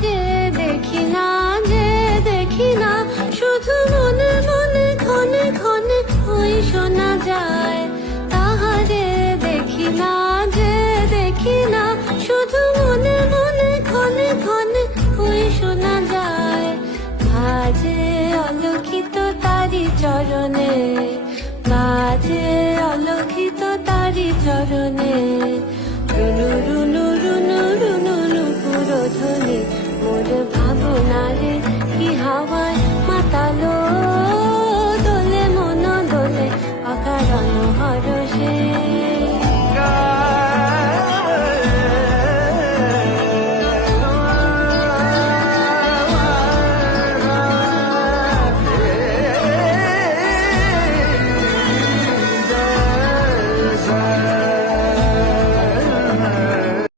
তাহারে দেখি না যে দেখি না, শুধু মনে মনে ক্ষণে ক্ষণে ওই শোনা যায়। তাহারে দেখি না যে দেখি না, শুধু মনে মনে ক্ষণে ক্ষণে ওই শোনা যায়। বাজে অলক্ষিত তারি চরণে, বাজে অলক্ষিত তারি চরণে।